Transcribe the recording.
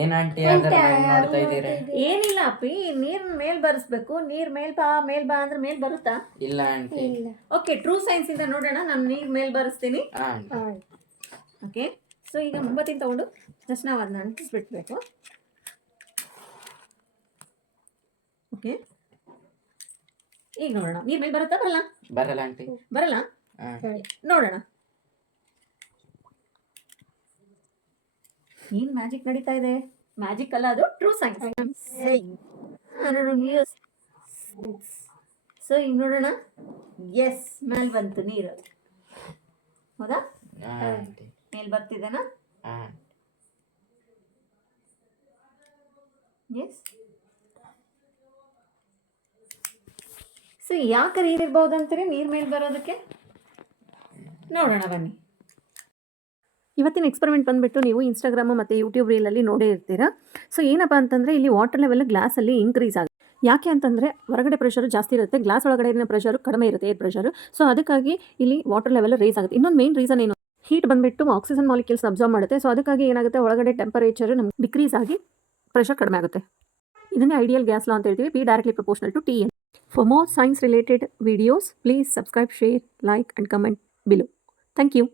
ಏನ್ ಆಂಟಿ ಅದನ್ನ ಹಂಗ್ ನೋಡ್ತಾ ಇದ್ದೀರಿ? ಏನಿಲ್ಲ ಅಪ್ಪಿ, ನೀರ್ ಮೇಲ್ ಬರಿಸ್ಬೇಕು. ನೀರ್ ಮೇಲ್ ಬಾ ಅಂದ್ರೆ ಮೇಲ್ ಬರುತ್ತಾ? ಇಲ್ಲ ಆಂಟಿ. ಓಕೆ, ಟ್ರೂ ಸೈನ್ಸ್ ಇಂದ ನೋಡೋಣ. ನಾನು ನೀರ್ ಮೇಲ್ ಬರಿಸ್ತೀನಿ. ಹಾ ಆಂಟಿ. ಓಕೆ, ಸೊ ಈಗ ಮುಂಬತ್ತಿನ ತಗೊಂಡು ಜಸ್ಟ್ ನಾವು ಅದನ್ನ ಅಂಟಿಸ್ಬಿಡ್ಬೇಕು. ಓಕೆ, ಈಗ ನೋಡೋಣ ನೀರ್ ಮೇಲ್ ಬರುತ್ತಾ ಬರಲ್ಲ? ಬರಲ್ಲ ಆಂಟಿ. ಬರಲ್ಲ, ನೋಡೋಣ ಏನ್ ಮ್ಯಾಜಿಕ್ ನಡೀತಾ ಇದೆ. ಮ್ಯಾಜಿಕ್ ಅಲ್ಲ, ಅದು ಟ್ರೂ ಸೈನ್ಸ್. ಸೊ ಈಗ ನೋಡೋಣ. ಎಸ್, ಮೇಲ್ ಬಂತು ನೀರು. ಹೌದಾ? ಮೇಲ್ ಬರ್ತಿದ್ದೇನಾ? ಎಸ್. ಸೊ ಯಾಕೆ ನೀರು ಇರ್ಬೋದು ಅಂತೀರಿ ನೀರ್ ಮೇಲ್ ಬರೋದಕ್ಕೆ? ನೋಡೋಣ ಬನ್ನಿ. ಇವತ್ತಿನ ಎಕ್ಸ್ಪೆರಿಮೆಂಟ್ ಬಂದುಬಿಟ್ಟು ನೀವು ಇನ್ಸ್ಟಾಗ್ರಾಮು ಮತ್ತು ಯೂಟ್ಯೂಬ್ ರೀಲಲ್ಲಿ ನೋಡೇ ಇರ್ತೀರಾ. ಸೊ ಏನಪ್ಪ ಅಂತಂದರೆ ಇಲ್ಲಿ ವಾಟರ್ ಲೆವೆಲ್ ಗ್ಲಾಸಲ್ಲಿ ಇನ್ಕ್ರೀಸ್ ಆಗುತ್ತೆ. ಯಾಕೆ ಅಂತಂದರೆ ಹೊರಗಡೆ ಪ್ರೆಷರು ಜಾಸ್ತಿ ಇರುತ್ತೆ, ಗ್ಲಾಸ್ ಒಳಗಡೆ ಪ್ರೆಷರು ಕಡಿಮೆ ಇರುತ್ತೆ, ಏರ್ ಪ್ರೆಷರು. ಸೊ ಅದಕ್ಕಾಗಿ ಇಲ್ಲಿ ವಾಟರ್ ಲೆವೆಲ್ ರೇಸ್ ಆಗುತ್ತೆ. ಇನ್ನೊಂದು ಮೇನ್ ರೀಸನ್ ಏನು, ಹೀಟ್ ಬಂದುಬಿಟ್ಟು ಆಕ್ಸಿಜನ್ ಮಾಲಿಕ್ಯೂಲ್ಸ್ ಅಬ್ಸರ್ವ್ ಮಾಡುತ್ತೆ. ಸೊ ಅದಕ್ಕಾಗಿ ಏನಾಗುತ್ತೆ, ಒಳಗಡೆ ಟೆಂಪರೇಚರ್ ನಮ್ಗೆ ಡಿಕ್ರೀಸ್ ಆಗಿ ಪ್ರೆಷರ್ ಕಡಿಮೆ ಆಗುತ್ತೆ. ಇದನ್ನೇ ಐಡಿಯಲ್ ಗ್ಯಾಸ್ ಲಾ ಅಂತ ಹೇಳ್ತೀವಿ. P directly proportional to T. For more science related videos, please subscribe, share, like and comment below. Thank you.